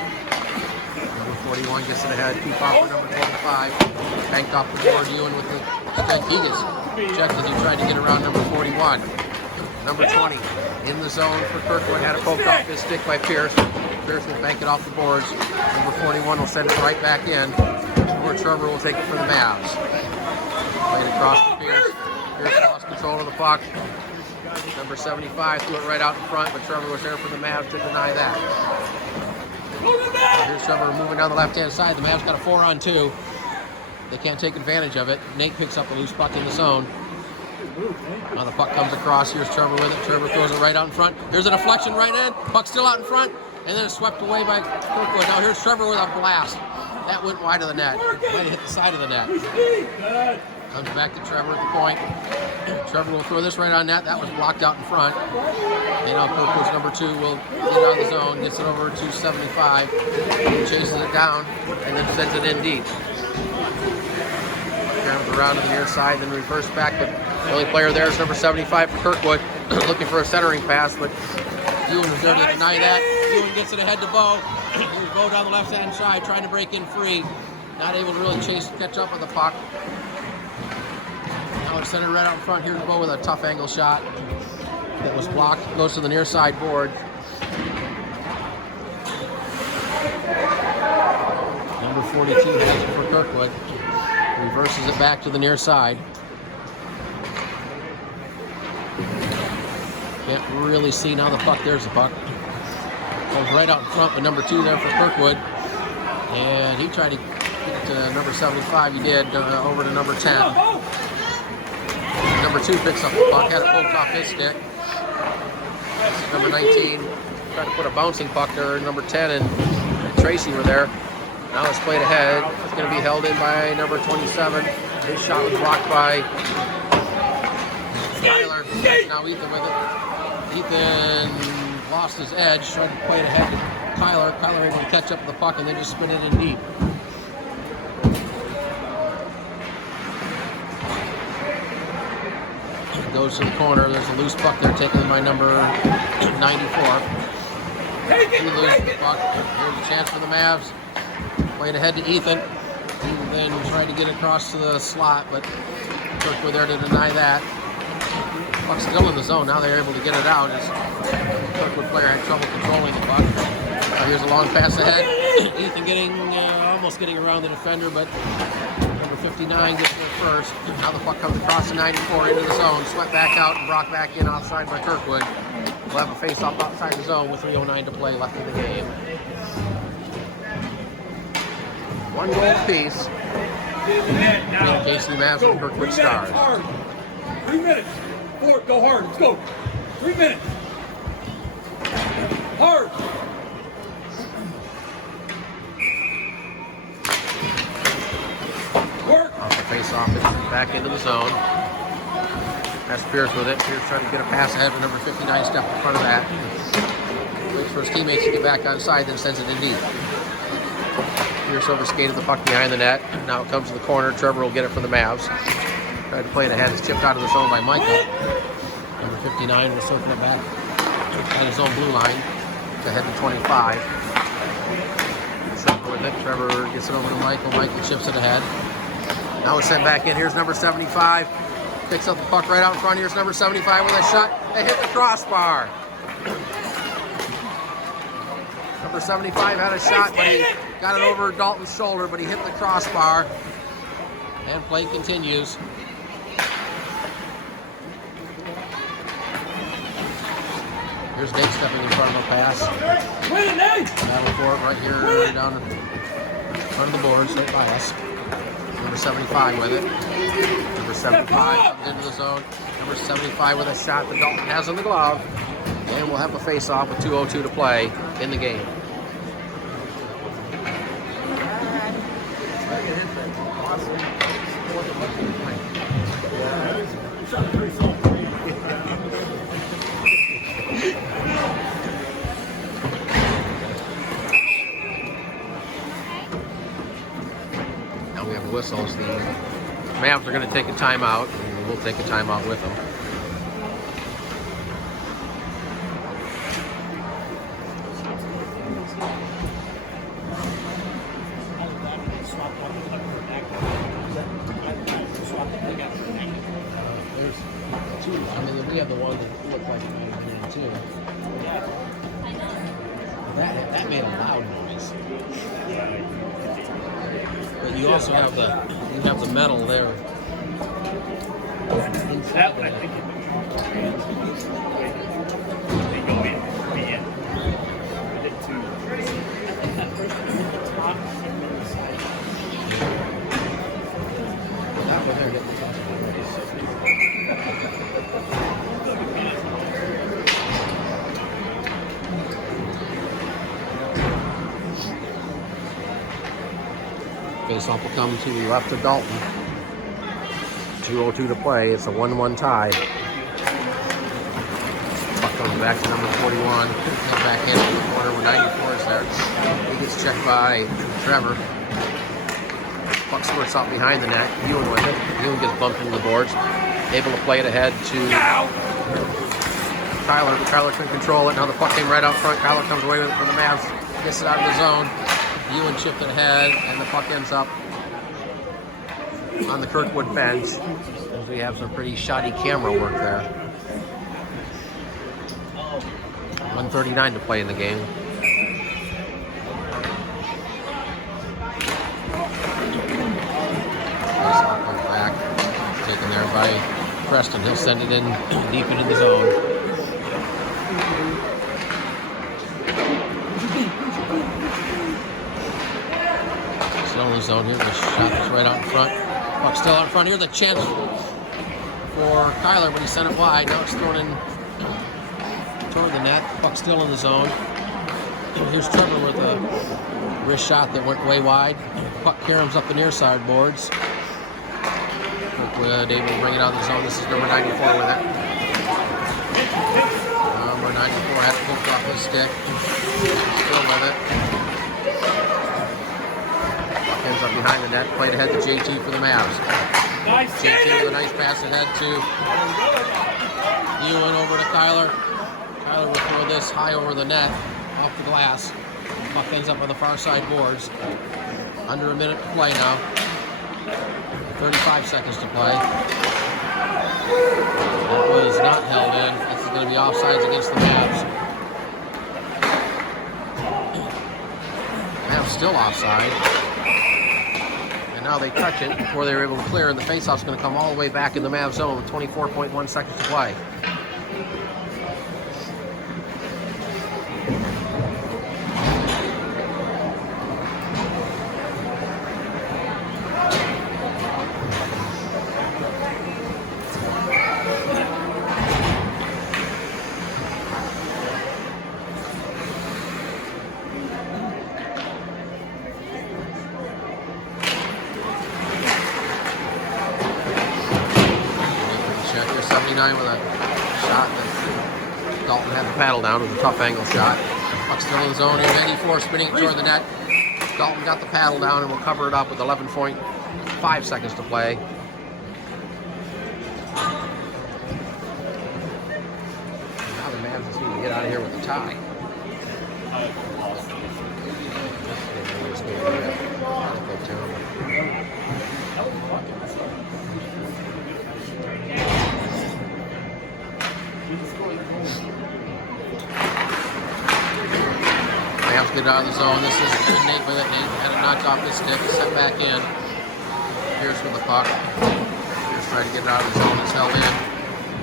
Number 41 gets it ahead. Too far for number 25. Banked off the board. Ewan with the stick. He gets checked as he tried to get around number 41. Number 20 in the zone for Kirkwood. Had it poked off his stick by Pierce. Pierce will bank it off the boards. Number 41 will send it right back in. Or Trevor will take it for the Mavs. Played across to Pierce. Pierce lost control of the puck. Number 75 threw it right out in front, but Trevor was there for the Mavs to deny that. Here's Trevor moving down the left-hand side. The Mavs got a 4-on-2. They can't take advantage of it. Nate picks up a loose puck in the zone. Now the puck comes across. Here's Trevor with it. Trevor throws it right out in front. Here's a deflection right in. Puck still out in front. And then it's swept away by Kirkwood. Now here's Trevor with a blast. That went wide of the net. Might have hit the side of the net. Comes back to Trevor at the point. Trevor will throw this right on net. That was blocked out in front. And now Kirkwood's number 2 will get out of the zone. Gets it over to 75. Chases it down. And then sends it in deep. Comes around to the near side. Then reverse back. But the only player there is number 75 for Kirkwood. Looking for a centering pass. But Ewan was there to deny that. Ewan gets it ahead to Bo. Here's Bo down the left-hand side, trying to break in free. Not able to really catch up with the puck. Now it's centered right out in front. Here's Bo with a tough angle shot that was blocked. Goes to the near side board. Number 42 has it for Kirkwood. Reverses it back to the near side. Can't really see now the puck. There's the puck. Goes right out in front with number 2 there for Kirkwood. And he tried to get it to number 75. He did, over to number 10. Number 2 picks up the puck, had it pulled off his stick. Number 19 tried to put a bouncing puck there. Number 10 and Tracy were there. Now it's played ahead. It's going to be held in by number 27. His shot was blocked by Tyler. Now Ethan with it. Ethan lost his edge, tried to play it ahead to Kyler. Kyler able to catch up with the puck and then just spin it in deep. Goes to the corner. There's a loose puck there taken by number 94. He loses the puck. Here's a chance for the Mavs. Played ahead to Ethan. He then tried to get across to the slot, but Kirkwood there to deny that. Puck's still in the zone. Now they're able to get it out as Kirkwood player had trouble controlling the puck. Here's a long pass ahead. Ethan almost getting around the defender, but number 59 gets there first. Now the puck comes across the 94 into the zone. Swept back out and brought back in offside by Kirkwood. We'll have a face-off outside the zone with 3:09 to play left in the game. 1 goal apiece. KC Mavs and Kirkwood Stars. 3 minutes. Forward, go hard. Let's go. 3 minutes. Hard. Work. Off the face-off, it's back into the zone. That's Pierce with it. Pierce trying to get a pass ahead with number 59, step in front of that. Waits for his teammates to get back outside, then sends it in deep. Pierce overskated the puck behind the net. Now it comes to the corner. Trevor will get it for the Mavs. Tried to play it ahead. It's chipped out of the zone by Michael. Number 59 will circle it back at his own blue line to head to 25. Trevor with it. Trevor gets it over to Michael. Michael chips it ahead. Now it's sent back in. Here's number 75. Picks up the puck right out in front. Here's number 75 with a shot. They hit the crossbar. Number 75 had a shot, but he got it over Dalton's shoulder, but he hit the crossbar. And play continues. Here's Nate stepping in front of the pass. Battle for it right here, right down in front of the boards, right by us. Number 75 with it. Number 75 comes into the zone. Number 75 with a shot that Dalton has on the glove. And we'll have a face-off with 2:02 to play in the game. Now we have whistles. The Mavs are going to take a timeout, and we'll take a timeout with them. There's 2. I mean, we have the one that looked like 902. That made a loud noise. But you also have the metal there. That one, I think they go in. I did too. That one there getting tossed Face-off will come to the left of Dalton. 2:02 to play. It's a 1-1 tie. Puck comes back to number 41. Back in the corner where 94 is there. He gets checked by Trevor. Puck squirts out behind the net. Ewan with it. Ewan gets bumped into the boards. Able to play it ahead to Tyler. Tyler can control it. Now the puck came right out front. Tyler comes away with it for the Mavs. Gets it out of the zone. Ewan chipped it ahead, and the puck ends up on the Kirkwood bench. We have some pretty shoddy camera work there. 1:39 to play in the game. Back, taken there by Preston. He'll send it in deep into the zone. Still in the zone here. The shot is right out in front. Puck still out in front. Here's a chance for Kyler, but he sent it wide. Now it's thrown in toward the net. Puck still in the zone. Here's Trevor with a wrist shot that went way wide. Puck caroms up the near side boards. Kirkwood able to bring it out of the zone. This is number 94 with it. Number 94 has poked off his stick. Still with it. Ends up behind the net. Played ahead to JT for the Mavs. JT with a nice pass ahead to Ewan over to Kyler. Kyler will throw this high over the net, off the glass. Puck ends up on the far side boards. Under a minute to play now. 35 seconds to play. That was not held in. This is going to be offsides against the Mavs. Mavs still offside. And now they touch it before they were able to clear, and the faceoff's going to come all the way back in the Mavs zone with 24.1 seconds to play. With a shot that Dalton had the paddle down. It was a tough angle shot. Puck still in the zone. Here's 94 spinning it toward the net. Dalton got the paddle down and will cover it up with 11.5 seconds to play. Now the Mavs just need to get out of here with a tie. Mavs get out of the zone. This is Nate with it. Nate had it knocked off his stick, set back in. Here's with the puck. Here's trying to get it out of the zone. It's held in.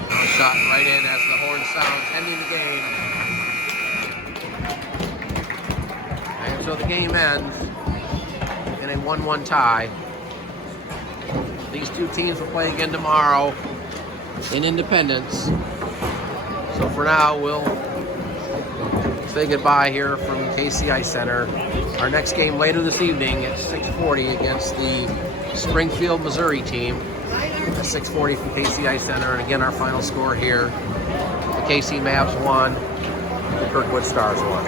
Now shot right in as the horn sounds, ending the game. And so the game ends in a 1-1 tie. These two teams will play again tomorrow in Independence. So for now, we'll say goodbye here from KCI Center. Our next game later this evening at 6:40 against the Springfield, Missouri team. At 6:40 from KCI Center. And again, our final score here, the KC Mavs won, the Kirkwood Stars won.